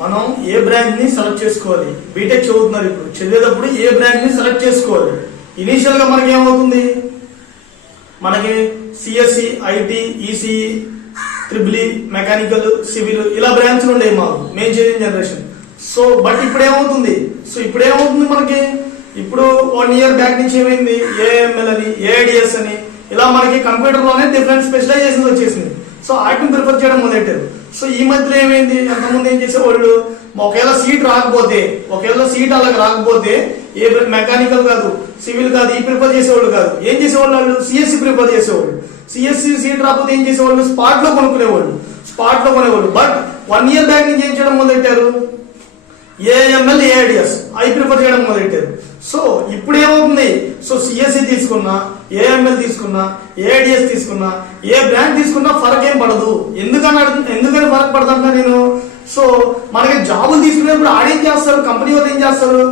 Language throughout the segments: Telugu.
మనం ఏ బ్రాంచ్ ని సెలెక్ట్ చేసుకోవాలి. బీటెక్ చదువుతున్నారు, ఇప్పుడు చదివేటప్పుడు ఏ బ్రాంచ్ ని సెలెక్ట్ చేసుకోవాలి. ఇనీషియల్ గా మనకి ఏమవుతుంది, మనకి CSC, IT, ECE, triple mechanical, civil ఇలా బ్రాంచ్లు ఉండేవి మాకు మేము చదివిన జనరేషన్. సో బట్ ఇప్పుడు ఏమవుతుంది మనకి, ఇప్పుడు 1 year బ్యాక్ నుంచి ఏమైంది, ఏఎంఎల్ అని, ఏఐడిఎస్ అని ఇలా మనకి కంప్యూటర్ లోనే డిఫరెంట్ స్పెషలైజేషన్ వచ్చేసింది. సో వాటిని ప్రిఫర్ చేయడం మొదలెట్టారు. సో ఈ మధ్యలో ఏమైంది, అంతకుముందు ఏం చేసేవాళ్ళు, ఒకవేళ సీట్ అలాగ రాకపోతే ఏ మెకానికల్ కాదు, సివిల్ కాదు, ఈ ప్రిఫర్ చేసేవాళ్ళు కాదు. ఏం చేసేవాళ్ళు, వాళ్ళు సిఎస్సి ప్రిఫర్ చేసేవాళ్ళు. సిఎస్సి సీట్ రాకపోతే ఏం చేసేవాళ్ళు, స్పాట్ లో కొనేవాళ్ళు. బట్ 1 year బ్యాక్ నుంచి ఏం చేయడం మొదలెట్టారు, ఏఎంఎల్, ఏఐడిఎస్ అవి ప్రిఫర్ చేయడం మొదలెట్టారు. సో ఇప్పుడు ఏమవుతుంది, సో సిఎస్సి తీసుకున్నా, ఏఎంఎల్ తీసుకున్నా, ఏఐడిఎస్ తీసుకున్నా, ఏ బ్రాంచ్ తీసుకున్నా ఫరక్ ఏం పడదు. ఎందుకని ఫరక్ పడదంటా నేను, సో మనకి జాబులు తీసుకునేప్పుడు ఆడేం చేస్తారు, కంపెనీ వాళ్ళు ఏం చేస్తారు,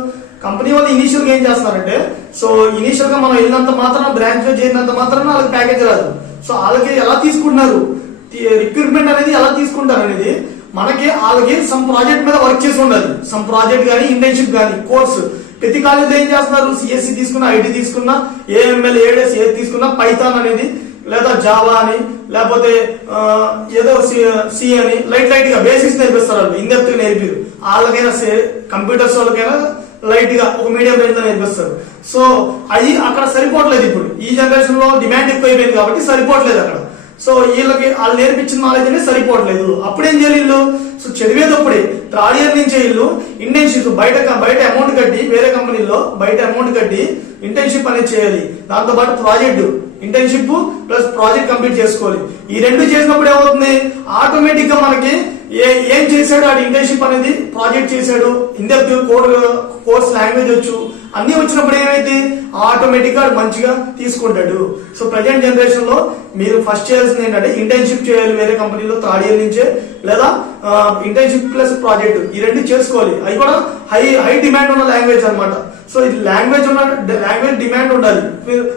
కంపెనీ వాళ్ళు ఇనీషియల్ గా ఏం చేస్తారంటే, సో ఇనీషియల్ గా మనం వెళ్ళినంత మాత్రం, బ్రాంచ్ లో చేరినంత మాత్రం వాళ్ళకి ప్యాకేజ్ రాదు. సో వాళ్ళకి ఎలా తీసుకుంటున్నారు, రిక్రూట్మెంట్ అనేది ఎలా తీసుకుంటారు అనేది వాళ్ళకి సమ్ ప్రాజెక్ట్ మీద వర్క్ చేసి ఉండాలి. సమ్ ప్రాజెక్ట్ కానీ, ఇంటర్న్షిప్ కానీ, కోర్సు. ప్రతి కాలేజీలో ఏం చేస్తున్నారు, సిఎస్సి తీసుకున్నా, ఐటీ తీసుకున్నా, ఏఎంఎల్, ఏడిఎస్ ఏది తీసుకున్నా, పైథాన్ అనేది లేదా జావా అని, లేకపోతే ఏదో సి అని లైట్ గా బేసిక్స్ నేర్పిస్తారు. వాళ్ళు ఇన్డెప్త్ గా నేర్పిరు. వాళ్ళకైనా కంప్యూటర్స్ వాళ్ళకైనా లైట్ గా ఒక మీడియం రేంజ్ లో నేర్పిస్తారు. సో అవి అక్కడ సరిపోవట్లేదు. ఇప్పుడు ఈ జనరేషన్ లో డిమాండ్ ఎక్కువైపోయింది కాబట్టి సరిపోవట్లేదు అక్కడ. సో వాళ్ళు నేర్పించిన నాలెడ్జ్ అనేది సరిపోవట్లేదు. అప్పుడేం చేయాలి వీళ్ళు, సో చదివేటప్పుడే 3rd year నుంచే వీళ్ళు ఇంటర్న్షిప్ బయట అమౌంట్ కట్టి, వేరే కంపెనీలో బయట అమౌంట్ కట్టి ఇంటర్న్షిప్ అనేది చేయాలి. దాంతో పాటు project, internship plus project complete చేసుకోవాలి. ఈ రెండు చేసినప్పుడు ఏమవుతుంది, ఆటోమేటిక్ గా మనకి ఏం చేశాడు ఆ ఇంటర్న్షిప్ అనేది, ప్రాజెక్ట్ చేశాడు, ఇన్డెప్త్ కోర్స్ లాంగ్వేజ్ వచ్చు, అన్ని వచ్చినప్పుడు ఏమైతే ఆటోమేటిక్ గా మంచిగా తీసుకుంటాడు. సో ప్రజెంట్ జనరేషన్ లో మీరు ఫస్ట్ చేయాల్సింది ఏంటంటే ఇంటర్న్షిప్ చేయాలి వేరే కంపెనీలో 3rd year నుంచే, లేదా ఇంటర్న్షిప్ ప్లస్ ప్రాజెక్ట్ ఈ రెండు చేసుకోవాలి. అవి కూడా హై డిమాండ్ ఉన్న లాంగ్వేజ్ అనమాట. సో ఇది లాంగ్వేజ్ డిమాండ్ ఉండాలి.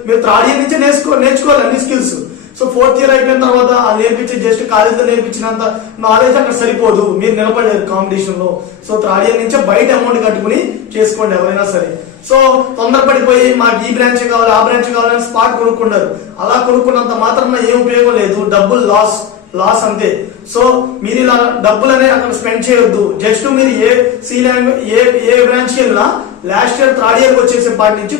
మీరు 3rd year నుంచే నేర్చుకోవాలి అన్ని స్కిల్స్. సో 4th year అయిపోయిన తర్వాత నేర్పించే జస్ట్ కాలేజీలో నేర్పించినంత నాలెడ్జ్ అక్కడ సరిపోదు, మీరు నిలబడలేదు కాంపిటీషన్ లో. సో 3rd year నుంచే బయట అమౌంట్ కట్టుకుని చేసుకోండి ఎవరైనా సరే. సో తొందరపడిపోయి మాకు ఈ బ్రాంచ్ కావాలి, ఆ బ్రాంచ్ కావాలని స్పాట్ కొనుక్కున్నారు. అలా కొనుక్కున్నంత మాత్రం ఏం ఉపయోగం లేదు, డబ్బులు లాస్ అంతే. సో మీరు ఇలా డబ్బులు అనేది అక్కడ స్పెండ్ చేయొద్దు. జస్ట్ మీరు ఏ బ్రాంచ్ వెళ్ళినా లాస్ట్ ఇయర్ 3rd year వచ్చేసే పార్టీ నుంచి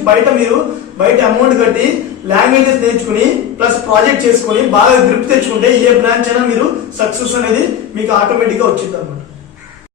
బయట అమౌంట్ కట్టి లాంగ్వేజెస్ నేర్చుకుని ప్లస్ ప్రాజెక్ట్ చేసుకుని బాగా గ్రిప్ తెచ్చుకుంటే ఏ బ్రాంచ్ అయినా మీరు సక్సెస్ అనేది మీకు ఆటోమేటిక్ గా వచ్చింది అనమాట.